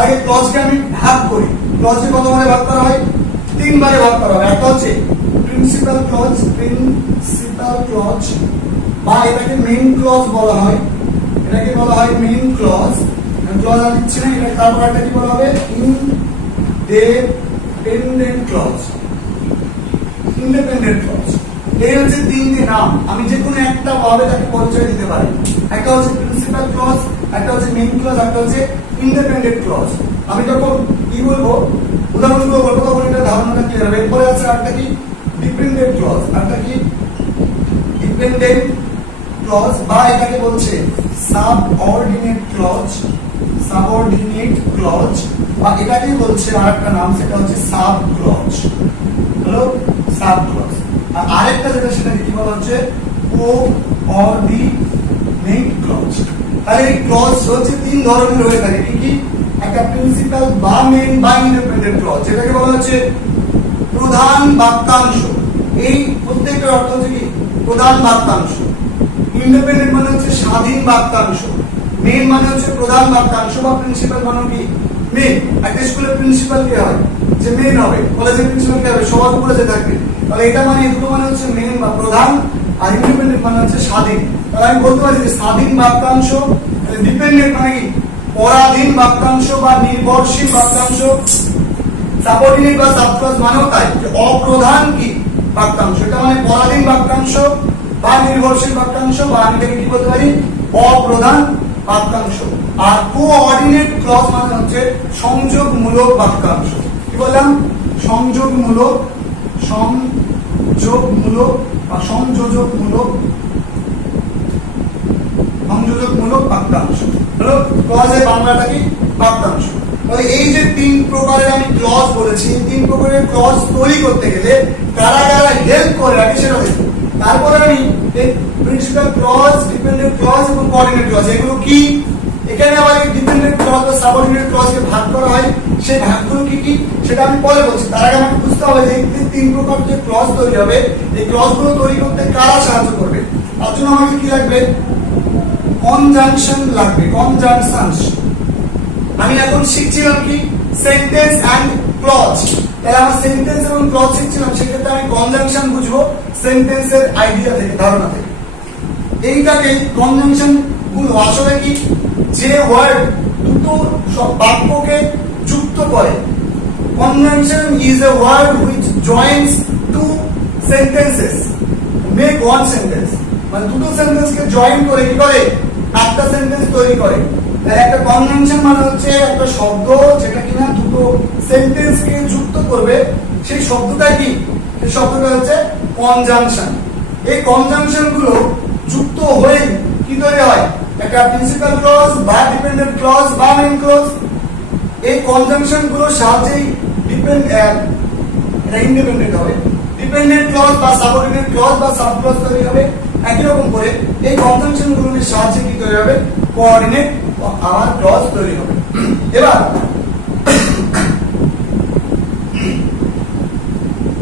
তার আগে ক্লজকে আমি ভাগ করি। ক্লজকে কত ভাগে ভাগ করা হয়? 3 ভাগে ভাগ করা হয়। একটা হচ্ছে প্রিন্সিপাল ক্লজ, বা এটাকে মেইন ক্লজ বলা হয়, এটাকে বলা হয় মেইন ক্লজ। ক্লজ আমি দিচ্ছি না, এটা তারপর একটা কি বলা হবে? Independent clause. এই হচ্ছে তিনটে নাম, আমি যে কোনো একটা ভাবে তাকে পরিচয় দিতে পারি। একটা হচ্ছে প্রিন্সিপাল ক্লজ, একটা হচ্ছে মেইন ক্লজ, একটা হচ্ছে ইন্ডিপেন্ডেন্ট ক্লজ। আমি যখন কি বলবো, উদাহরণগুলো বলবো, তখন এটা ধারণাটা ক্লিয়ার হবে। এরপরে আছে একটা কি ডিপেন্ডেন্ট ক্লজ, একটা কি ডিপেন্ডেন্ট ক্লজ, বা এটাকে বলছে সাবঅর্ডিনেট ক্লজ, বা এটাকে বলছে আরেকটা নাম, সেটা হচ্ছে সাব ক্লজ। হলো সাব ক্লজ। আর আরেকটা যেটা, সেটা কি বলা হচ্ছে কোঅর্ডিনেট ক্লজ। তাহলে এই ক্লজ হচ্ছে 3 ধরনের হয়ে থাকে। কি কি? একটা প্রিন্সিপাল বা মেইন বা ইন্ডিপেন্ডেন্ট ক্লজ, যেটাকে বলা হচ্ছে প্রধান বাক্যাংশ। এই প্রত্যেকটার অর্থ হচ্ছে কি? প্রধান বাক্যাংশ। ইন্ডিপেন্ডেন্ট মানে হচ্ছে স্বাধীন বাক্যাংশ। মেইন মানে হচ্ছে প্রধান বাক্যাংশ, বা প্রিন্সিপাল মানে কি মেইন। একটা স্কুলের প্রিন্সিপাল কে হয়? যে মেইন হবে। কলেজের প্রিন্সিপাল কে হবে? সবার উপরে যে থাকবে। তাহলে এটা মানে দুটো মানে হচ্ছে মেইন বা প্রধান, আর ইন্ডিপেন্ডেন্ট মানে হচ্ছে স্বাধীন। তাহলে আমি বলতে পারি যে স্বাধীন বাক্যাংশ, ডিপেন্ডেন্ট মানে কি পরাধীন বাক্যাংশ বা নির্ভরশীল বাক্যাংশ। সাবঅর্ডিনেট বা সাবক্লজ মানেও তাই, যে অপ্রধান কি বাক্যাংশ, এটা মানে পরাধীন বাক্যাংশ বা নির্ভরশীল বাক্যাংশ, বা আমি এটাকে কি বলতে পারি? অপ্রধান বাক্যাংশ। আর কোঅর্ডিনেট ক্লজ মানে হচ্ছে সংযোগমূলক বাক্যাংশ। কি বললাম? সংযোগমূলক বা সংযোজকমূলক বাক্যাংশ হলো ক্লজের বাংলাটা কি? বাক্যাংশ। তাহলে এই যে 3 প্রকারের আমি ক্লজ বলেছি, 3 প্রকারের ক্লজ তৈরি করতে গেলে কারা কারা হেল্প করে আগে সেটা দেখব। তারপরে আমি এই প্রিন্সিপাল ক্লজ, ডিপেন্ডেন্ট ক্লজ এবং কোঅর্ডিনেট ক্লজ, এগুলো কি? এখানে আবার এই ডিপেন্ডেন্ট ক্লজ বা সাবঅর্ডিনেট ক্লজকে ভাগ করা হয়। সেই ভাগগুলো কি কি সেটা আমি পরে বলছি। তার আগে আমাকে বুঝতে হবে যে এই 3 প্রকার যে ক্লজ তৈরি হবে, এই ক্লজগুলো তৈরি করতে কারা সাহায্য করবে। তার জন্য আমাকে কি লাগবে? কনজাংশন লাগবে। কনজাংশনস। আমি এখন শিখছিলাম কি? Sentence and clause. তাহলে আমার সেন্টেন্স এবং ক্লজ শিখছিলাম, সেক্ষেত্রে আমি কনজাংশন বুঝবো সেন্টেন্সের আইডিয়া থেকে, ধারণা থেকে। এইটাকে কনজাংশন গুলো আসলে কি? যে ওয়ার্ড দুটো বাক্যকে যুক্ত করে। Conjunction is a word which joints 2 sentences make 1 sentence. মানে দুটো সেন্টেন্সকে জয়েন করে কি করে? একটা সেন্টেন্স তৈরি করে। তাহলে একটা কনজাংশন মানে হচ্ছে একটা শব্দ যেটা কিনা দুটো সেন্টেন্সকে যুক্ত করবে। সেই শব্দটা কি? সেই শব্দটা হচ্ছে কনজাংশন। এই কনজাংশন গুলো যুক্ত হয়ে কি তৈরি হয়? একটা প্রিন্সিপাল ক্লজ বা ডিপেন্ডেন্ট ক্লজ বা মেইন ক্লজ। এই কনজাংশন গুলোর সাহায্যেই ইন্ডিপেন্ডেন্ট হবে। ডিপেন্ডেন্ট ক্লজ বা সাবঅর্ডিনেট ক্লজ বা সাব ক্লজ তৈরি হবে। একই রকম করে এই কনজাংশন গুলোর সাহায্যে কি তৈরি হবে? কোঅর্ডিনেট আর ক্লজ তৈরি হবে। এবার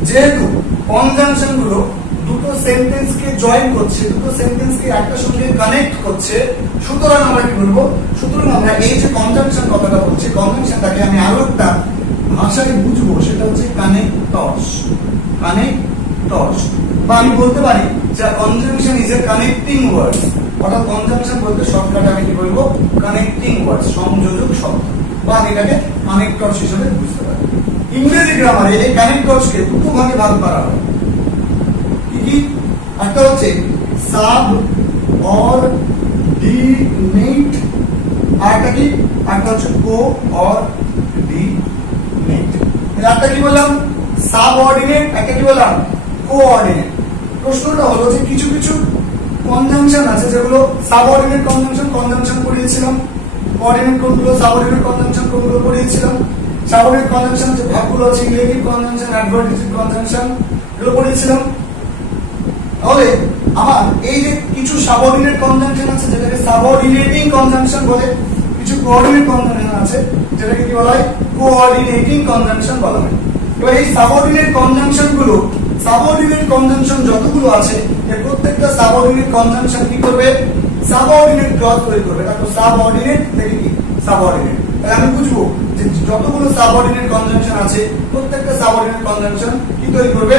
যেহেতু কনজাংশন গুলো দুটো সেন্টেন্সকে জয়েন করছে, দুটো সেন্টেন্সকে একটা সঙ্গে কানেক্ট করছে, সুতরাং আমরা কি বলবো? সুতরাং আমরা এই যে কনজাংশন কথাটা বলছি, কনজাংশনটাকে আমি আরো একটা ভাষায় বুঝবো, সেটা হচ্ছে কানেক্টরস। কানেক্টরস, বা আমি বলতে পারি যে conjunction is a connecting word. অর্থাৎ কনজাংশন বলতে শর্টকাটে আমি কি বলবো? কানেক্টিং ওয়ার্ড, সংযোজক শব্দ, বা আমি এটাকে কানেক্টরস হিসেবে বুঝতে পারি। ইংরেজি গ্রামারে এই কানেক্টরসকে দুটো ভাগে ভাগ করা হয়। কি কি? একটা হচ্ছে সাবঅর্ডিনেট, আর একটা কি? একটা হচ্ছে কোঅর্ডিনেট। একটা কি বললাম? সাবঅর্ডিনেট, একটা কি বললাম? কোঅর্ডিনেট। প্রশ্নটা হলো যে কিছু কিছু কনজাংশন আছে যেগুলো সাবঅর্ডিনেট কনজাংশন পড়িয়েছিলাম। কোঅর্ডিনেট কোনগুলো? সাবঅর্ডিনেট কনজাংশন কোনগুলো পড়িয়েছিলাম? সাবঅর্ডিনেট কনজাংশন যে ভাগগুলো আছে, রিলেটিভ কনজাংশন, অ্যাডভার্টিটিভ কনজাংশন, এগুলো পড়িয়েছিলাম। তাহলে আমার এই যে কিছু সাবঅর্ডিনেট কনজাংশন আছে যেটাকে সাবঅর্ডিনেটিং কনজাংশন বলে, কিছু কোঅর্ডিনেট কনজাংশন আছে যেটাকে কি বলা হয়? কোঅর্ডিনেটিং কনজাংশন বলা হয়। এবার এই সাবঅর্ডিনেট কনজাংশন গুলো, সাবঅর্ডিনেট কনজাংশন যতগুলো আছে, এর প্রত্যেকটা সাবঅর্ডিনেট কনজাংশন কি করবে? সাবঅর্ডিনেট ক্লজ তৈরি করবে। তারপর সাবঅর্ডিনেট থেকে কি? সাবঅর্ডিনেট। তাহলে আমি বুঝবো যে যতগুলো সাবঅর্ডিনেট কনজাংশন আছে প্রত্যেকটা সাবঅর্ডিনেট কনজাংশন কি তৈরি করবে,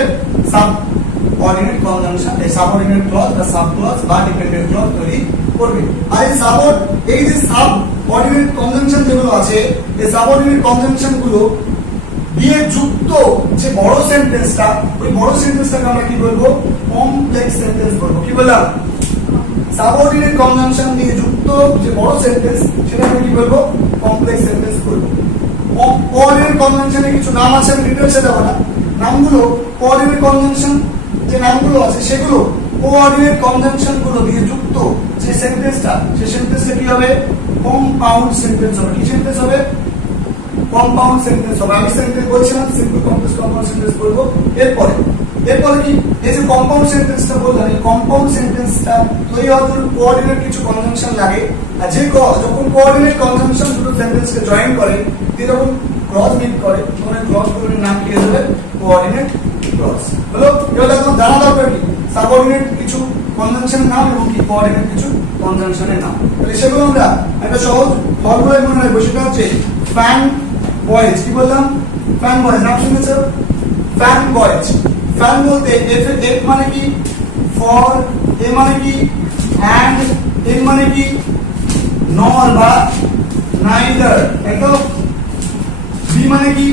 সাবঅর্ডিনেট কনজাংশন, এই সাবঅর্ডিনেট ক্লজ বা সাব ক্লজ বা ডিপেন্ডেন্ট ক্লজ তৈরি করবে। আর এই যে সাবঅর্ডিনেট কনজাংশন যেগুলো আছে, এই সাবঅর্ডিনেট কনজাংশন গুলো দিয়ে যুক্ত যে বড় সেন্টেন্সটা, ওই বড় সেন্টেন্সটাকে আমরা কি বলবো, কমপ্লেক্স সেন্টেন্স বলবো। কি বললাম, সাবঅর্ডিনেট কনজাংশন দিয়ে যুক্ত যে বড় সেন্টেন্স সেটা আমরা কি বলবো, কমপ্লেক্স সেন্টেন্স বলবো। কোঅর্ডিনেট কনজাংশনের কিছু নাম আছে, আমি ডিটেইলসে যাব না, নামগুলো কোঅর্ডিনেট কনজাংশন যে নামগুলো আছে সেগুলো কোঅর্ডিনেট কনজাংশন গুলো দিয়ে যুক্ত যে সেন্টেন্সটা, সেই সেন্টেন্সটা কি হবে, কম্পাউন্ড সেন্টেন্স হবে। কি সেন্টেন্স হবে, কম্পাউন্ড সেন্টেন্স হবে। আমি সেন্টেন্স বলছিলাম সিম্পল কমপ্লেক্স কম্পাউন্ড সেন্টেন্স বলবো। এরপরে কি, এই যে কম্পাউন্ড সেন্টেন্সটা বললাম, এই কম্পাউন্ড সেন্টেন্সটা তৈরি হওয়ার জন্য কোঅর্ডিনেট কিছু কনজাংশন লাগে। আর যে যখন কোঅর্ডিনেট কনজাংশন দুটো সেন্টেন্সকে জয়েন করে, দিয়ে যখন ক্লজ মিট করে, তখন এই ক্লজগুলোর নাম কি হয়ে যাবে, কোঅর্ডিনেট ক্লজ। হলো, এবার এখন জানা দরকার কি সাবঅর্ডিনেট কিছু কনজাংশনের নাম এবং কি কোঅর্ডিনেট কিছু কনজাংশনের নাম। তাহলে সেগুলো আমরা একটা সহজ ফর্মুলায় মনে রাখবো, সেটা হচ্ছে ফ্যান বয়েজ। কি বললাম, ফ্যান বয়েজ নাম শুনেছো, ফ্যান বয়েজ। ফ্যান বলতে এফ মানে কি ফর, এ মানে কি অ্যান্ড, এন মানে কি নর বা নাইদার, একদম, বি মানে কি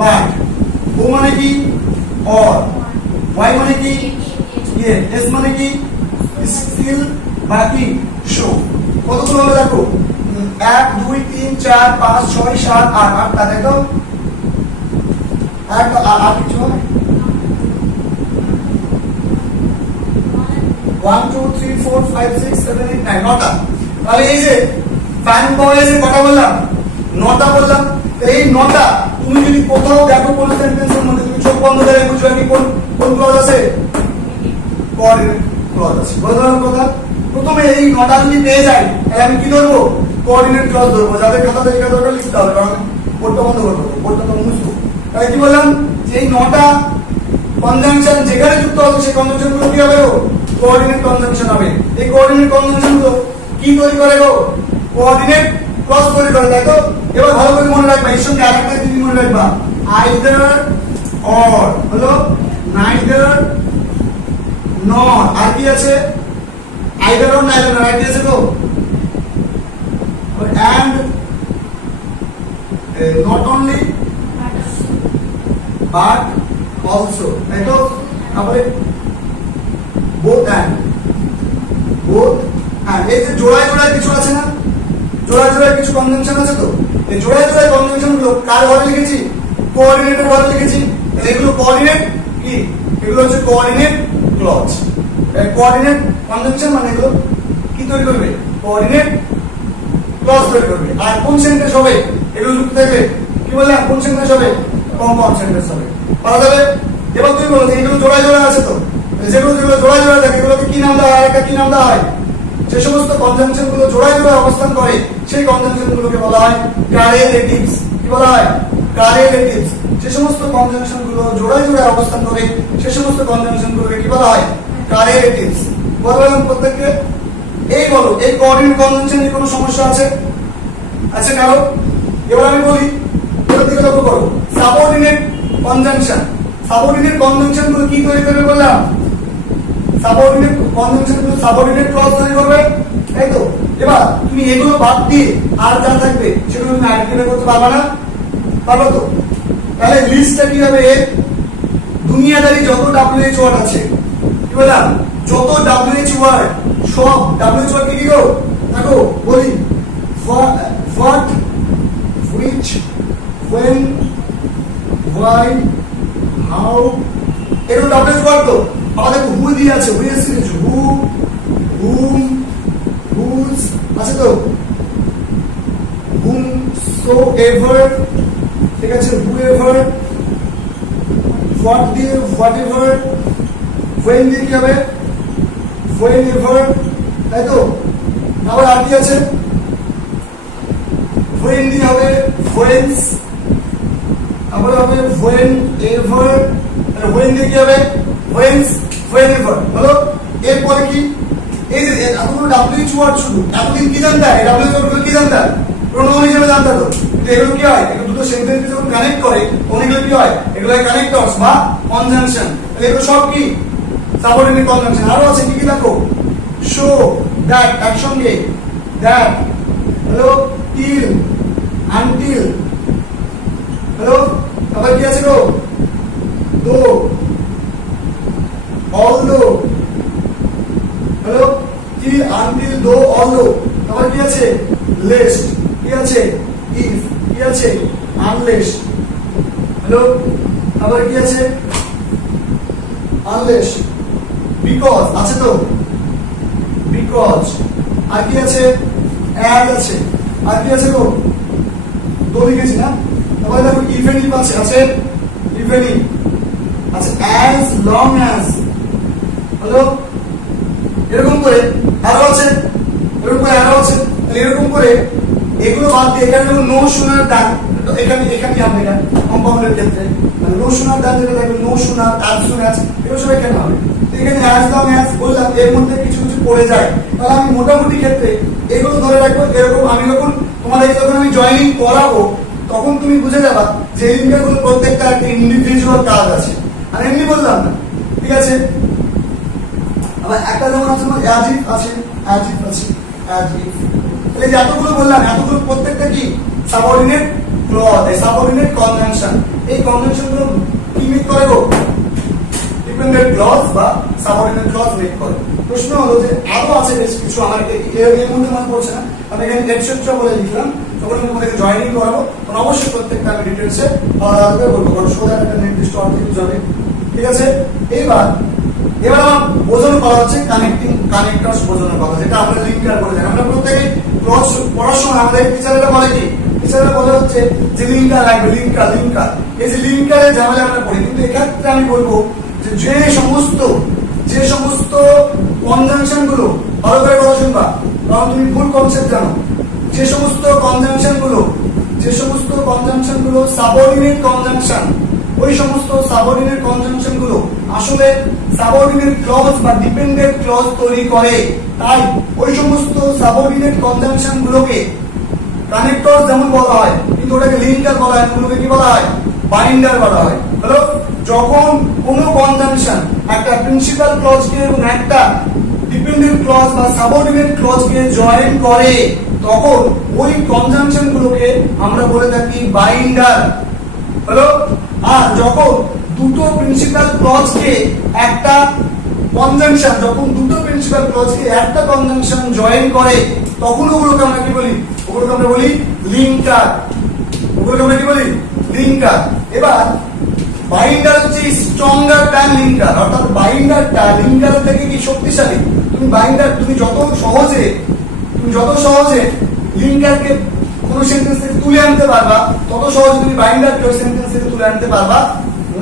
বাট, ও মানে কি অর, ওয়াই মানে কি ইয়ে, এস মানে কি স্টিল বা কি শো। কতগুলো হলো দেখো, 1 2 3 4 5 6 7 8, 8টা দেখো, আর কিছু 1 2 3 4 5 6 7 8 9, 9টা। তাহলে এই যে ফ্যান বয়েজে কটা বললাম, 9টা বললাম। এই 9টা তুমি যদি কোথাও দেখো কোন সেন্টেন্সের মধ্যে, তুমি চোখ বন্ধ করে বুঝবে কি কোন ক্লজ আছে, কোঅর্ডিনেট ক্লজ আছে। বুঝলাম কথা। প্রথমে এই 9টা যদি পেয়ে যাই, তাহলে আমি কি ধরবো, কোঅর্ডিনেট ক্লজ ধরবো। যাদের খাতা থেকে দরকার লিখতে হবে, কারণ বোর্ডটা বন্ধ করবো, বোর্ডটা তো মুছবো। তাই কি বললাম, যে এই 9টা কনজাংশন যেখানে যুক্ত হবে, সেই কনজাংশন গুলো কি হবে, কোঅর্ডিনেট কনজাংশন হবে। এই কোঅর্ডিনেট কনজাংশন গুলো কি তৈরি করে গো, কোঅর্ডিনেট ক্লজ তৈরি করে, তাই তো। এবার ভালো করে মনে রাখবা, এর সঙ্গে আরেকটা জিনিস মনে রাখবা, আইদার অর হলো নাইদার নর, আর কি আছে, আইদার অর নাইদার নর, আর কি আছে গো, and not only but also, তাই তো। তারপরে both and এই যে জোড়ায় জোড়ায় কিছু আছে না, জোড়ায় জোড়ায় কিছু কনজাংশন আছে তো, এই জোড়ায় জোড়ায় কনজাংশন গুলো কার ঘরে লিখেছি, কোঅর্ডিনেটের ঘরে লিখেছি। এগুলো কোঅর্ডিনেট কি, এগুলো হচ্ছে কোঅর্ডিনেট ক্লজ। কোঅর্ডিনেট কনজাংশন মানে এগুলো কি তৈরি করবে, কোঅর্ডিনেট ক্লজ তৈরি করবে। আর কোন সেন্টেন্স হবে, এগুলো যুক্ত থাকবে, কি বললাম, কোন সেন্টেন্স হবে, কম্পাউন্ড সেন্টেন্স হবে। পারা যাবে। এবার তুমি বলো যে এগুলো জোড়ায় জোড়ায় আছে তো, যেগুলো জোড়ায় জোড়ায় থাকে এগুলোকে কি নাম দেওয়া হয়, একটা কি নাম দেওয়া হয়, যে সমস্ত কনজাংশন গুলো জোড়ায় জোড়ায় অবস্থান করে সেই কনজাংশন গুলোকে বলা হয় কারেলেটিভস। কি বলা হয়, কারেলেটিভস। যে সমস্ত কনজাংশন গুলো জোড়ায় জোড়ায় অবস্থান করে সেই সমস্ত কনজাংশন গুলোকে কি বলা হয়, কারেলেটিভস। বললাম প্রত্যেককে। এই বলো, এই কোঅর্ডিনেট কনজাংশনের কোনো সমস্যা আছে, আছে কারো? এবার আমি বলি, এবার দিকে লক্ষ্য করো, সাবঅর্ডিনেট কনজাংশন, সাবঅর্ডিনেট কনজাংশন গুলো কি তৈরি করবে বললাম, সাবঅর্ডিনেট কনজাংশন গুলো সাবঅর্ডিনেট ক্লজ তৈরি করবে, তাই তো। এবার তুমি এগুলো বাদ দিয়ে আর যা থাকবে সেগুলো তুমি আইডেন্টিফাই করতে পারবে না, পারবে তো। তাহলে লিস্টটা কি হবে, দুনিয়াদারি যত WH ওয়ার্ড আছে, কি বললাম, যত WH ওয়ার্ড, সব WH ওয়ার্ড কি গো, দেখো বলি, what, which, when, why, how, এগুলো WH ওয়ার্ড তো। আবার দেখো হু দিয়ে আছে, হু এসে কিছু, হু, হুম, হুজ আছে তো, হুম, সো এভার, ঠিক আছে, হু এভার, হোয়াট দিয়ে হোয়াট এভার, when দিয়ে কি হবে, when ever, তাই তো। আবার আর কি আছে, when দিয়ে হবে whence, আবার হবে when ever, আর when দিয়ে কি হবে, whence, whenever। হলো। এরপরে কি, এই যে এতগুলো WH ওয়ার্ড, শুধু এতদিন কি জানতা, WH ওয়ার্ড গুলো কি জানতা, প্রোনাউন হিসেবে জানতে তো, এগুলো কি হয়, এগুলো দুটো সেন্টেন্স যখন কানেক্ট করে অনেকগুলো কি হয়, এগুলো কানেক্টরস বা কনজাংশন। এগুলো সব কি সাবঅর্ডিনেট কনজাংশন। আরো আছে কি কি দেখো, শো, দ্যাট একসঙ্গে, that, hello, till, until, hello, আবার কি আছে গো, দো, অলদো, হ্যালো, টিল, আনটিল, দো, অলদো, আবার কি আছে, লেস্ট, কি আছে, ইফ, কি আছে, আনলেস, হ্যালো, আবার কি আছে, আনলেস, বিকজ আছে তো, বিকজ, আর কি আছে, অ্যাজ আছে, আর কি আছে গো, দো লিখেছি না, তাহলে দেখো ইভেন ইফ আছে, আছে ইভেন ইফ আছে, অ্যাজ লং অ্যাজ, হ্যালো, এরকম করে আরো আছে, এরকম করে আরো আছে। এরকম করে এগুলো বাদ দিয়ে এখানে যেমন নো শোনার দান, এখানে এখানে হবে, এটা কম্পাউন্ডের ক্ষেত্রে মানে নো শোনার দান যেটা থাকবে, নো শোনার, অ্যাজ সুন অ্যাজ, এগুলো সব এখানে হবে। এখানে অ্যাজ লং অ্যাজ বললাম, এর মধ্যে কিছু কিছু পড়ে যায়, তাহলে আমি মোটামুটি ক্ষেত্রে এগুলো ধরে রাখবো। এরকম আমি যখন তোমাদেরকে যখন আমি জয়েনিং করাবো তখন তুমি বুঝে যাবা যে এই লিঙ্কগুলো প্রত্যেকটা একটা ইন্ডিভিজুয়াল কাজ আছে, আর এমনি বললাম না, ঠিক আছে। আবার একটা যেমন আছে অ্যাজ ইফ আছে, অ্যাজ ইফ আছে, অ্যাজ ইফ, তাহলে যে এতগুলো বললাম, এতগুলো প্রত্যেকটা কি সাবঅর্ডিনেট ক্লজ, এই সাবঅর্ডিনেট কনজাংশন। এই কনজাংশন গুলো কি মেক করে গো, ডিপেন্ডেন্ট ক্লজ বা সাবঅর্ডিনেট ক্লজ মেক করে। প্রশ্ন হলো যে আরো আছে বেশ কিছু, আমার এর মধ্যে মনে পড়ছে না, আমি এখানে এটসেট্রা বলে লিখলাম। যখন আমি তোমাদেরকে জয়েনিং করাবো তখন অবশ্যই প্রত্যেকটা আমি ডিটেলসে আলাদা করে বলবো, কারণ সোজা একটা নির্দিষ্ট অর্থ ইউজ হবে, ঠিক আছে। এবার আমার বোঝানোর কথা হচ্ছে কানেক্টিং কানেক্টরস বোঝানোর কথা, যেটা আমরা লিঙ্কার বলে জানি। আমরা প্রত্যেকে ক্লজ পড়ার সময় আমাদের টিচাররা বলে কি, টিচাররা বলে হচ্ছে যে লিঙ্কার লাগবে, লিঙ্কার লিঙ্কার, এই যে লিঙ্কারের ঝামেলা আমরা পড়ি। কিন্তু এক্ষেত্রে আমি বলবো যে যে সমস্ত কনজাংশন গুলো, ভালো করে কথা শুনবা কারণ তুমি ফুল কনসেপ্ট জানো, যে সমস্ত কনজাংশন গুলো সাবঅর্ডিনেট কনজাংশন, ওই সমস্ত সাবঅর্ডিনেট কনজাংশন গুলো আসলে সাবঅর্ডিনেট ক্লজ বা ডিপেন্ডেন্ট ক্লজ তৈরি করে। তাই ওই সমস্ত সাবঅর্ডিনেট কনজাংশন গুলোকে কানেক্টর যেমন বলা হয়, কিন্তু ওটাকে লিঙ্কার বলা হয়, ওগুলোকে কি বলা হয়, বাইন্ডার বলা হয়। হ্যালো, যখন কোনো কনজাংশন একটা প্রিন্সিপাল ক্লজকে এবং একটা ডিপেন্ডেন্ট ক্লজ বা সাবঅর্ডিনেট ক্লজকে জয়েন করে তখন ওই কনজাংশন গুলোকে আমরা বলে থাকি বাইন্ডার। হ্যালো, আর যখন দুটো প্রিন্সিপাল ক্লজকে একটা কনজাংশন, যখন দুটো প্রিন্সিপাল ক্লজকে একটা কনজাংশন জয়েন করে তখন ওগুলোকে আমরা কি বলি, ওগুলোকে আমরা বলি লিঙ্কার, ওগুলোকে আমরা কি বলি, লিঙ্কার। এবার বাইন্ডার হচ্ছে স্ট্রঙ্গার দ্যান লিঙ্কার, অর্থাৎ বাইন্ডারটা লিঙ্কারের থেকে কি শক্তিশালী। তুমি যত সহজে লিঙ্কারকে কোন সেন্টেন্স থেকে তুলে আনতে পারবা, তত সহজে তুমি বাইন্ডারকে ওই সেন্টেন্স থেকে তুলে আনতে পারবা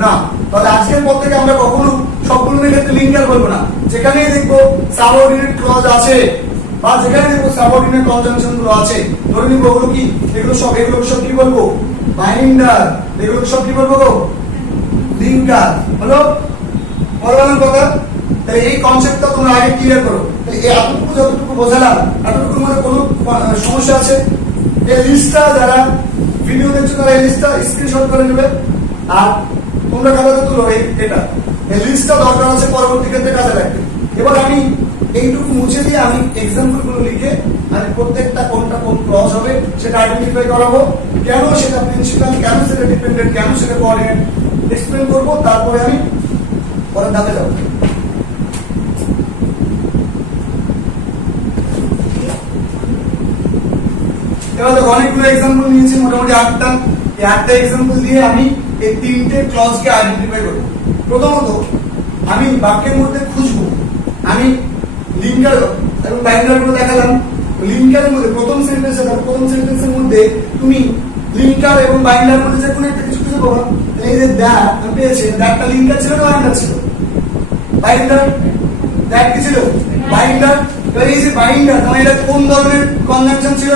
না। তাহলে আজকের পর থেকে আমরা কখনো সবগুলোর ক্ষেত্রে লিঙ্কার বলবো না। যেখানেই দেখবো সাবঅর্ডিনেট ক্লজ আছে বা যেখানে দেখবো সাবঅর্ডিনেট কনজাংশন গুলো আছে, ধরে নিব ওগুলো কি, এগুলো সব কি বলবো, বাইন্ডার। এগুলো সব কি বলবো, লিঙ্কার। হলো বললাম কথা। তাহলে এই কনসেপ্টটা তোমরা আগে ক্লিয়ার করো। তাহলে এতটুকু যতটুকু বোঝালাম, এতটুকুর মধ্যে কোনো সমস্যা আছে? এই লিস্টটা যারা ভিডিও দেখছো তারা এই লিস্টটা স্ক্রিনশট করে নেবে আর তোমরা খাতাতে তুলো। এটা এই লিস্টটা দরকার আছে পরবর্তী ক্ষেত্রে কাজে লাগবে। এবার আমি এইটুকু মুছে দিয়ে আমি এক্সাম্পল গুলো লিখে আমি প্রত্যেকটা কোনটা কোন ক্লজ হবে সেটা আইডেন্টিফাই করাবো, কেন সেটা প্রিন্সিপাল, কেন সেটা ডিপেন্ডেন্ট, কেন সেটা কোঅর্ডিনেট এক্সপ্লেন করবো। তারপরে আমি পরের ধাপে যাবো। এবার দেখো অনেকগুলো এক্সাম্পল নিয়েছি, মোটামুটি 8টা। এই 8টা এক্সাম্পল দিয়ে আমি এই 3টে ক্লজকে আইডেন্টিফাই করবো। প্রথমত আমি বাক্যের মধ্যে খুঁজবো, আমি লিঙ্কার এবং বাইন্ডার গুলো দেখালাম। লিঙ্কারের মধ্যে প্রথম সেন্টেন্সের মধ্যে তুমি লিঙ্কার এবং বাইন্ডার মধ্যে যে কোনো একটা কিছু খুঁজে পাবা। এই যে দ্যাট আমি পেয়েছি, দ্যাটটা লিঙ্কার ছিল না বাইন্ডার ছিল? বাইন্ডার। দ্যাট কি ছিল? বাইন্ডার। এবার এই যে বাইন্ডার, মানে এটা কোন ধরনের কনজাংশন ছিল?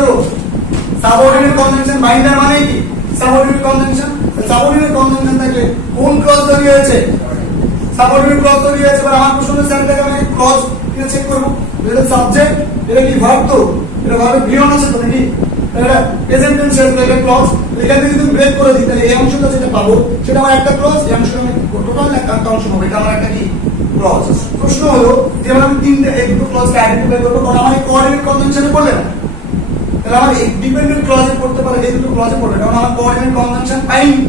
Subordinate conjunction. বাইন্ডার মানে কি? Subordinate conjunction. সাবঅর্ডিনেট কনজাংশন থাকলে কোন ক্লজ তৈরি হয়েছে? সাবঅর্ডিনেট ক্লজ তৈরি হয়েছে। এবার আমার প্রশ্ন হচ্ছে আমি ক্লজ চেক করবো, এটা সাবজেক্ট, এটা কি ভার্ব? তো এটা ভার্বের বিয়ন আছে তো নাকি? এটা প্রেজেন্ট টেন্সের একটা ক্লজ। এখান থেকে যদি ব্রেক করে দিই তাহলে এই অংশটা যেটা পাবো সেটা আমার একটা ক্লজ, এই অংশটা আমি টোটাল একটা অংশ পাবো, এটা আমার একটা কি ক্লজ। প্রশ্ন হলো যে আমি তিনটে এই দুটো ক্লজকে আইডেন্টিফাই করব, কারণ আমার এই কোঅর্ডিনেট কনভেনশনে পড়লে না, তাহলে আমার এই ডিপেন্ডেন্ট ক্লজে পড়তে পারে, এই দুটো ক্লজে পড়বে, কারণ আমার কোঅর্ডিনেট কনভেনশন পাইনি,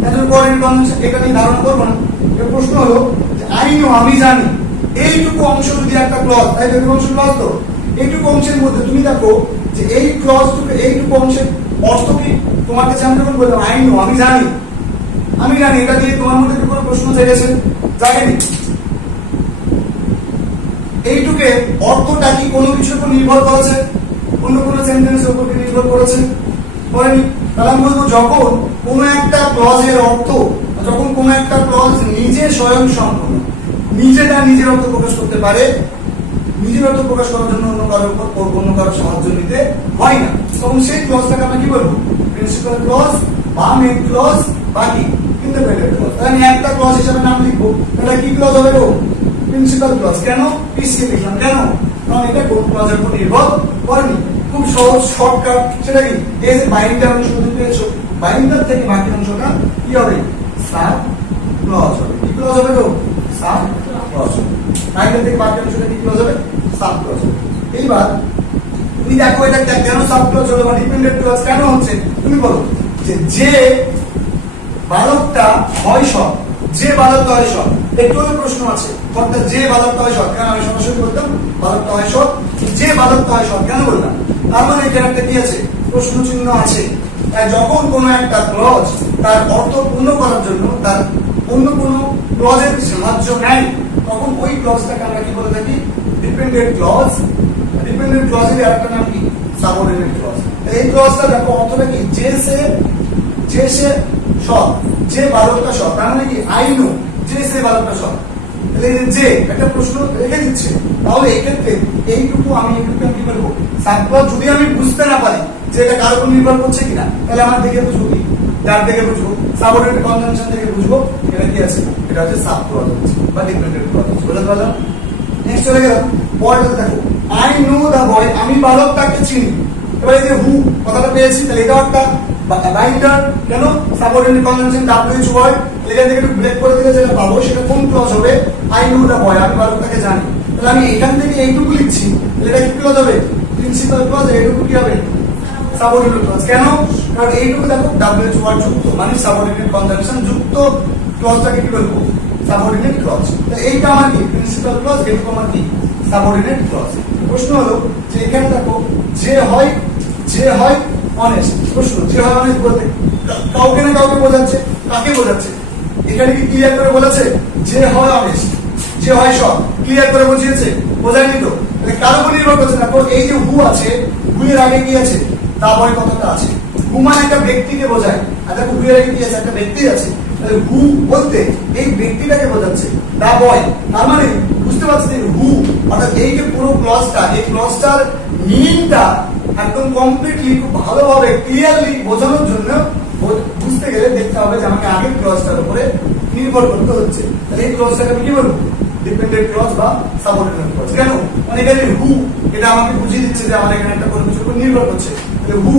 তাহলে কোঅর্ডিনেট কনভেনশন এটা নিয়ে ধারণা করব না। এর প্রশ্ন হলো যে আই নো আমি জানি এইটুকু অংশ যদি একটা ক্লজ, তাই এইটুকু অংশ ক্লজ, তো এইটুকু অংশের মধ্যে তুমি দেখো যে এই ক্লজটুকু এইটুকু অংশের অর্থ কি তোমার কাছে আমি যখন বললাম আই নো আমি জানি, আমি জানি, এটা দিয়ে তোমার মধ্যে কি কোনো প্রশ্ন জেগেছে? জাগেনি। এইটুকে অর্থটা কি কোনো কিছুর উপর নির্ভর করেছে, অন্য কোনো সেন্টেন্সের উপর কি নির্ভর করেছে? করেনি। তাহলে আমি বলবো যখন কোনো একটা ক্লজের অর্থ, যখন কোনো একটা ক্লজ নিজে স্বয়ং সম্পূর্ণ, নিজেটা নিজের অর্থ প্রকাশ করতে পারে, নিজের অর্থ প্রকাশ করার জন্য অন্য কারোর উপর অন্য কারোর সাহায্য নিতে হয় না, তখন সেই ক্লজটাকে আমরা কি বলবো? প্রিন্সিপাল ক্লজ বা মেইন ক্লজ বা কি ইন্ডিপেন্ডেন্ট ক্লজ। তাহলে আমি একটা ক্লজ হিসেবে নাম লিখবো, এটা কি ক্লজ হবে? Principal clause. কেন পিসি লিখলাম? কেন? কারণ এটা কোন ক্লজের উপর নির্ভর করেনি। খুব সহজ শর্টকাট, সেটা কি এই যে বাইন্ডার অংশ যদি পেয়েছো, বাইন্ডার থেকে বাকি অংশটা কি হবে? সাব ক্লজ হবে। কি ক্লজ হবে? Sub clause. বাইন্ডার থেকে বাকি অংশটা কি ক্লজ হবে? Sub clause. এইবার তুমি দেখো এটা কেন সাব ক্লজ হলো বা ডিপেন্ডেন্ট ক্লজ কেন হচ্ছে, তুমি বলো যে বালকটা হয় সব, যে বালকটা হয় সব, একটু প্রশ্ন আছে, অর্থাৎ যে বালকটা হয় সব, কেন আমি সরাসরি বলতাম বালকটা হয় সব, যে বালকটা হয় সব কেন বললাম? তার মানে এখানে একটা কি আছে? প্রশ্ন চিহ্ন আছে। তাই যখন কোনো একটা ক্লজ তার অর্থ পূর্ণ করার জন্য তার অন্য কোনো ক্লজের সাহায্য নেয়, তখন ওই ক্লজটাকে আমরা কি বলে থাকি? Dependent clause. ডিপেন্ডেন্ট ক্লজের আরেকটা নাম কি? Subordinate clause. এই ক্লজটা দেখো অর্থটা কি? যে সে সব, যে বালকটা সব, তার মানে কি আই নো যে সে বালকটা সব, যে একটা প্রশ্ন রেখে দিচ্ছে। তাহলে এক্ষেত্রে এইটুকু আমি কি বলবো? Sub clause. যদি আমি বুঝতে না পারি যে এটা কার উপর নির্ভর করছে কিনা, তাহলে আমার দেখে বুঝবো কি? যার দেখে বুঝবো, সাবঅর্ডিনেট কনজাংশন থেকে বুঝবো এটা কি আছে, এটা হচ্ছে সাব ক্লজ হচ্ছে বা ডিপেন্ডেন্ট ক্লজ। বুঝতে পারলাম? নেক্সট চলে গেলাম পরেরটা দেখো, আই নো দা বয়, আমি বালকটাকে চিনি। এবারে যে হু কথাটা পেয়েছি, তাহলে এটাও একটা বাইন্ডার। কেন? Subordinate conjunction WH word. এখান থেকে একটু ব্রেক করে দিলে যেটা পাবো সেটা কোন ক্লজ হবে? আই নো দা বয়, আমি বালকটাকে জানি। তাহলে আমি এখান থেকে এইটুকু লিখছি, তাহলে এটা কি ক্লজ হবে? Principal clause. এইটুকু কি হবে? Subordinate clause. কেন? কারণ এইটুকু দেখো WH ওয়ার্ড যুক্ত, মানে সাবঅর্ডিনেট কনজাংশন যুক্ত ক্লজটাকে কি বলবো? Subordinate clause. তাহলে এইটা আমার কি? Principal clause. এইটুকু আমার কি? Subordinate clause. প্রশ্ন হলো যে এখানে দেখো যে হয় অনেস্ট। প্রশ্ন যে হয় অনেস্ট বলতে কাউকে না কাউকে বোঝাচ্ছে, কাকে বোঝাচ্ছে? এখানে কি ক্লিয়ার করে বলেছে যে হয় অনেস্ট, যে হয় সব, ক্লিয়ার করে বুঝিয়েছে? বোঝায়নি তো? তাহলে কার উপর নির্ভর করছে না? এই যে হু আছে, হু এর আগে কি আছে? তারপরে কথাটা আছে। হু মানে একটা ব্যক্তিকে বোঝায়, আর দেখো হু এর আগে কি আছে? একটা ব্যক্তি আছে। তাহলে হু বলতে এই ব্যক্তিটাকে বোঝাচ্ছে। দা বয় তার মানে বুঝতে পারছি যে হু, অর্থাৎ এই যে পুরো ক্লজটা, এই ক্লজটার মিনিংটা একদম কমপ্লিটলি খুব ভালোভাবে ক্লিয়ারলি বোঝানোর জন্য বুঝতে গেলে দেখতে হবে যে আমাকে আগের ক্লজটার উপরে নির্ভর করতে হচ্ছে। তাহলে এই ক্লজটাকে আমি কি বলবো? ডিপেন্ডেন্ট ক্লজ বা সাবঅর্ডিনেট ক্লজ। কেন? মানে এখানে হু এটা আমাকে বুঝিয়ে দিচ্ছে যে আমার এখানে একটা কোনো কিছুর উপর নির্ভর করছে। তাহলে হু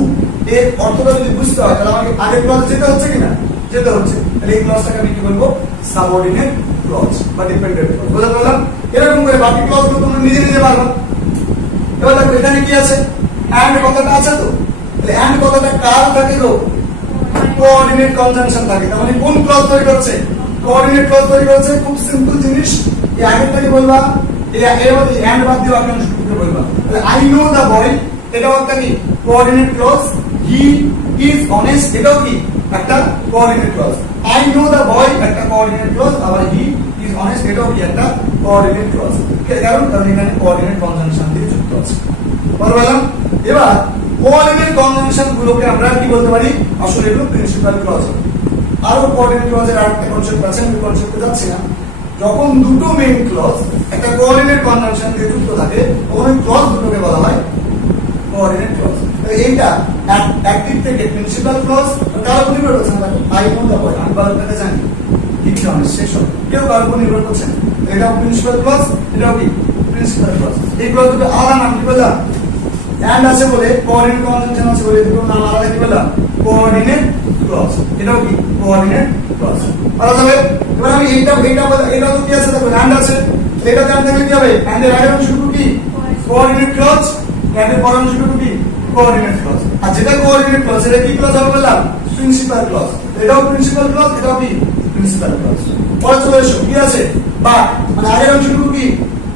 এর অর্থটা যদি বুঝতে হয় তাহলে আমাকে আগের ক্লজে যেতে হচ্ছে কিনা? যেতে হচ্ছে। তাহলে এই ক্লজটাকে আমি কি বলবো? সাবঅর্ডিনেট ক্লজ বা ডিপেন্ডেন্ট ক্লজ। বুঝতে পারলাম? এরকম করে বাকি ক্লজগুলো তোমরা নিজে নিজে পারবা। এবার দেখো এখানে কি আছে? এন্ড কথাটা আছে তো। তাহলে এন্ড কথাটা কার থাকে? তো কোঅর্ডিনেট কনজাংশন থাকে। তার মানে কোন ক্লজ তৈরি করছে? কোঅর্ডিনেট ক্লজ তৈরি করছে। খুব সিম্পল জিনিস, এই আগেরটাকে বলবা, এই এন্ড বাদ দিয়ে বাকি অংশটুকুকে বলবা। তাহলে আই নো দা বয় এটাও একটা কি? Coordinate clause. He is honest এটাও কি? একটা coordinate clause. I know the boy একটা কোঅর্ডিনেট ক্লজ, আবার হি ইজ অনেস্ট এটাও কি? একটা কোঅর্ডিনেট ক্লজ। কারণ এখানে কোঅর্ডিনেট কনজাংশন দিয়ে যুক্ত আছে। বললাম? এবার কোঅর্ডিনেট কনজাংশন গুলোকে আমরা কি বলতে পারি? আসলে এগুলো প্রিন্সিপাল ক্লজ। আরো কোঅর্ডিনেট ক্লজের আরেকটা কনসেপ্ট আছে, আমি কনসেপ্টে যাচ্ছি না। যখন দুটো মেইন ক্লজ একটা কোঅর্ডিনেট কনজাংশন দিয়ে যুক্ত থাকে, তখন ওই ক্লজ দুটোকে বলা হয় কোঅর্ডিনেট ক্লজ। এইটা একদিক থেকে প্রিন্সিপাল ক্লজ, কার উপর নির্ভর করছে না? আই নো দা বয়, আমি বালকটাকে জানি। ঠিক আছে, শেষ হবে। কেউ কার উপর নির্ভর করছে না। এটাও প্রিন্সিপাল ক্লজ, এটাও কি? Principal clause. এই ক্লজ দুটো আলাদা নাম কি বললাম? এন্ড আছে বলে কোঅর্ডিনেট কনজাংশন আছে বলে এগুলো নাম আলাদা কি বললাম কোঅর্ডিনেট ক্লজ এটাও কি কোঅর্ডিনেট ক্লজ বলা যাবে এবার আমি এটা তো কি আছে দেখো এন্ড আছে এটা জানতে থাকলে কি হবে এন্ড এর আগের অংশটুকু কি কোঅর্ডিনেট ক্লজ এন্ড এর পরের অংশটুকু কি কোঅর্ডিনেট ক্লজ আর যেটা কোঅর্ডিনেট ক্লজ এটা কি ক্লজ হবে বললাম প্রিন্সিপাল ক্লজ এটাও প্রিন্সিপাল ক্লজ এটাও কি প্রিন্সিপাল ক্লজ পরে চলে এসো কি আছে বা মানে আগের অংশটুকু কি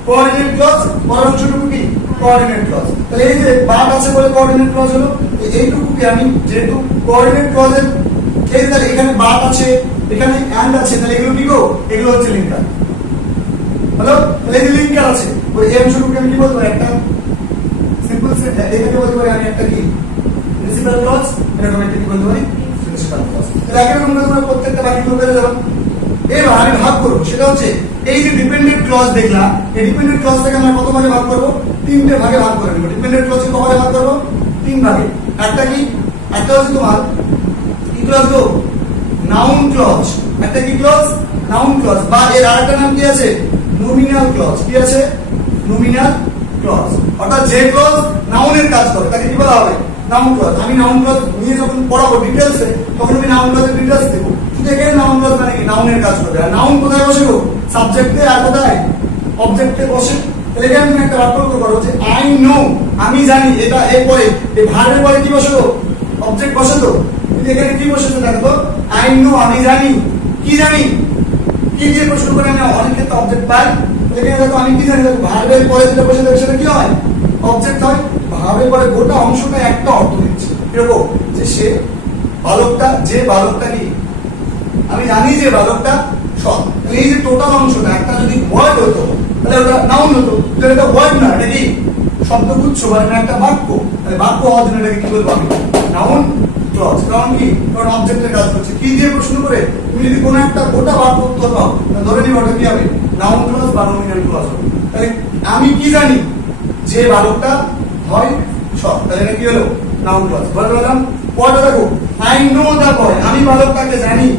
কোঅর্ডিনেট ক্লজ পরের অংশটুকু কি কোঅর্ডিনেট ক্লজ তাহলে এই যে বাট আছে বলে কোঅর্ডিনেট ক্লজ হলো এইটুকু কি আমি যেহেতু কোঅর্ডিনেট ক্লজের এই যে এখানে বাট আছে এখানে এন্ড আছে তাহলে এগুলো কি গো এগুলো হচ্ছে লিঙ্কার হলো তাহলে এই যে লিঙ্কার আছে ওই এই অংশটুকু আমি কি বলবো একটা সিম্পল এটাকে বলতে পারি আমি একটা কি প্রিন্সিপাল ক্লজ এটাকে আমি কি বলতে পারি প্রিন্সিপাল ক্লজ তাহলে একই রকম তোমরা প্রত্যেকটা বাকিগুলো পেরে যাবে এবার আমি ভাগ করব সেটা হচ্ছে এই যে ডিপেন্ডেন্ট ক্লজ দেখলাম এই ডিপেন্ডেন্ট ক্লজ থেকে আমরা কত ভাগে ভাগ করব তিনটে ভাগে ভাগ করে নেব ডিপেন্ডেন্ট ক্লজ কত ভাগে ভাগ করব তিন ভাগে একটা কি একটা হচ্ছে তোমার কি ক্লজ গো নাউন ক্লজ একটা কি ক্লজ নাউন ক্লজ বা এর আরেকটা নাম কি আছে নমিনাল ক্লজ কি আছে নমিনাল ক্লজ অর্থাৎ যে ক্লজ নাউনের কাজ করে তাকে কি বলা হবে নাউন ক্লজ আমি নাউন ক্লজ নিয়ে যখন পড়াবো ডিটেইলসে তখন আমি নাউন ক্লজের ডিটেইলস দেব এখানে নাউন ক্লজ মানে কি নাউনের কাজ করবে আর নাউন কোথায় বসে গো সাবজেক্টে আর কোথায় অবজেক্টে বসে তাহলে এখানে তুমি একটা বাক্য করো যে আই নো আমি জানি এটা এর পরে এই ভার্বের পরে কি বসে গো অবজেক্ট বসে তো কিন্তু এখানে কি বসেছে দেখো আই নো আমি জানি কি জানি কি দিয়ে প্রশ্ন করে আমি অনেক ক্ষেত্রে অবজেক্ট পাই এখানে দেখো আমি কি জানি দেখো ভার্বের পরে যেটা বসে থাকে সেটা কি হয় অবজেক্ট হয় ভার্বের পরে গোটা অংশটা একটা অর্থ দিচ্ছে এরকম যে সে বালকটা যে বালকটা কি আমি জানি যে বালকটা সৎ এই যে টোটাল অংশটা একটা যদি ওয়ার্ড হতো তাহলে ওটা নাউন হতো তাহলে এটা ওয়ার্ড না এটা কি শব্দগুচ্ছ মানে একটা বাক্য তাহলে বাক্য হওয়ার জন্য এটাকে কি বলবো আমি নাউন ক্লজ কারণ কি কারণ অবজেক্টের কাজ করছে কি দিয়ে প্রশ্ন করে তুমি যদি কোনো একটা গোটা বাক্য উত্তর পাও তাহলে ধরে নিব ওটা কি হবে নাউন ক্লজ বা নমিনাল ক্লজ হবে তাহলে আমি কি জানি যে বালকটা হয় সৎ তাহলে এটা কি হলো নাউন ক্লজ বললাম পরে দেখো আই নো দা বয় আমি বালকটাকে জানি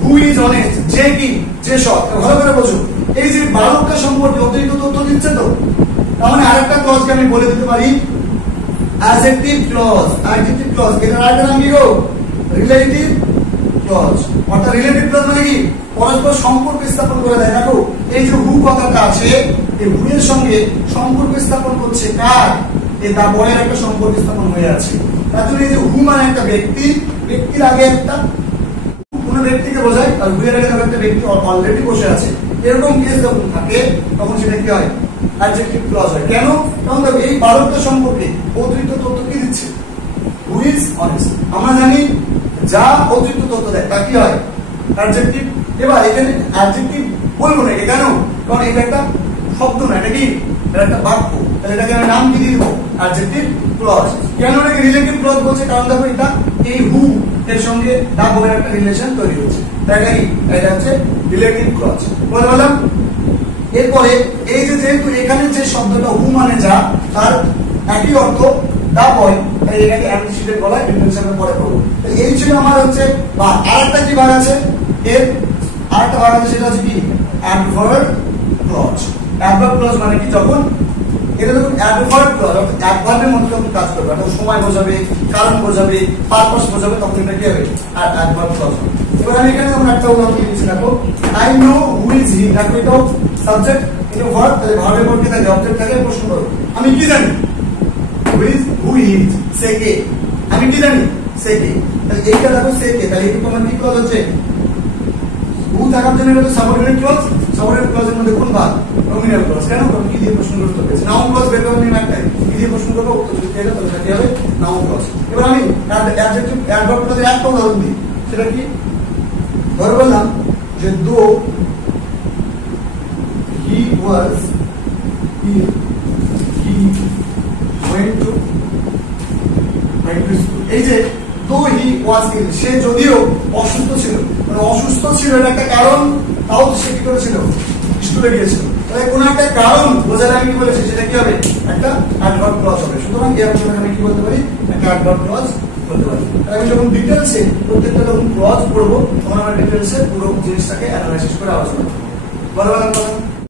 হু ইজ অনেস্ট যে কি যে সৎ ভালো করে বোঝো এই যে বালকটা সম্পর্কে অতিরিক্ত তথ্য দিচ্ছে তো তার মানে আরেকটা ক্লজকে আমি বলে দিতে পারি অ্যাডজেক্টিভ ক্লজ অ্যাডজেক্টিভ ক্লজ এটার আরেকটা নাম কি গো রিলেটিভ ক্লজ অর্থাৎ রিলেটিভ ক্লজ মানে কি পরস্পর সম্পর্ক স্থাপন করে দেয় দেখো এই যে হু কথাটা আছে এই হু এর সঙ্গে সম্পর্ক স্থাপন করছে কার এই দা বয়ের একটা সম্পর্ক স্থাপন হয়ে আছে তার জন্য এই যে হু মানে একটা ব্যক্তি ব্যক্তির আগে একটা কোনো ব্যক্তিকে বোঝায় আর হু এর আগে একটা ব্যক্তি অলরেডি বসে আছে এরকম কেস যখন থাকে তখন সেটা কি হয় অ্যাডজেক্টিভ ক্লজ হয় কেন কারণ দেখো এই বালকটা সম্পর্কে অতিরিক্ত তথ্য কি দিচ্ছে হু ইজ অনেস্ট আমরা জানি যা অতিরিক্ত তথ্য দেয় তা কি হয় অ্যাডজেক্টিভ এবার এখানে অ্যাডজেক্টিভ বলবো না কেন কারণ এটা একটা শব্দ না এটা কি এটা একটা বাক্য তাহলে এটাকে আমি নাম কি দিয়ে দেবো অ্যাডজেক্টিভ ক্লজ কেন এটাকে রিলেটিভ ক্লজ বলছে কারণ দেখো এটা এই হু এর সঙ্গে দা বয়ের একটা রিলেশন তৈরি হচ্ছে তাই কি এটা হচ্ছে রিলেটিভ ক্লজ বললাম এরপরে এই যে যেহেতু এখানে যে শব্দটা হু মানে যা তার একই অর্থ দা বয় তাই এটাকে অ্যান্টিসিডেন্ট বলা হয় ইন্টেনশনের পরে করব এই ছিল আমার হচ্ছে বা আরেকটা কি ভাগ আছে এর আরেকটা ভাগ আছে সেটা হচ্ছে কি অ্যাডভার্ব ক্লজ অ্যাডভার্ব ক্লজ মানে কি যখন এটা যখন অ্যাডভার্ব ক্লজ অর্থাৎ অ্যাডভার্বের মধ্যে যখন কাজ করবে অর্থাৎ সময় বোঝাবে কারণ বোঝাবে পারপাস বোঝাবে তখন এটা কি হবে অ্যাডভার্ব ক্লজ এবার আমি এখানে আমরা একটা উদাহরণ দিচ্ছি দেখো I know who is he দেখো এটাও সাবজেক্ট এটা ভার্ব তাহলে ভার্বের পর কি থাকে অবজেক্ট থাকে প্রশ্ন করো আমি কি জানি হু ইজ সে কে আমি কি জানি সে কে তাহলে এইটা দেখো সে কে তাহলে এটা তোমার কি ক্লজ হচ্ছে হু থাকার জন্য এটা সাবঅর্ডিনেট ক্লজ সাবঅর্ডিনেট ক্লজের মধ্যে কোন ভাগ নমিনাল ক্লজ কেন কারণ কি দিয়ে প্রশ্ন করতে হবে নাউন ক্লজ বের করে নিয়ে একটাই কি দিয়ে প্রশ্ন করব উত্তর দিতে গেলে তাহলে কি হবে নাউন ক্লজ এবার আমি অ্যাডজেক্টিভ অ্যাডভার্ব ক্লজের একটা উদাহরণ দিই সেটা কি ধরে বললাম যে দো he went to school এই যে তো হি ওয়াজ ইল সে যদিও অসুস্থ ছিল মানে অসুস্থ ছিল এটা একটা কারণ তাও সে কি করেছিল স্কুলে গিয়েছিল তাহলে কোন একটা কারণ বোঝালে আমি কি বলেছি সেটা কি হবে একটা অ্যাডভার্ব ক্লজ হবে সুতরাং এই অংশটাকে আমি কি বলতে পারি একটা অ্যাডভার্ব ক্লজ বলতে পারি আমি যখন ডিটেইলসে প্রত্যেকটা যখন ক্লজ পড়বো তখন আমরা ডিটেইলসে পুরো জিনিসটাকে অ্যানালাইসিস করে আলোচনা করব বলা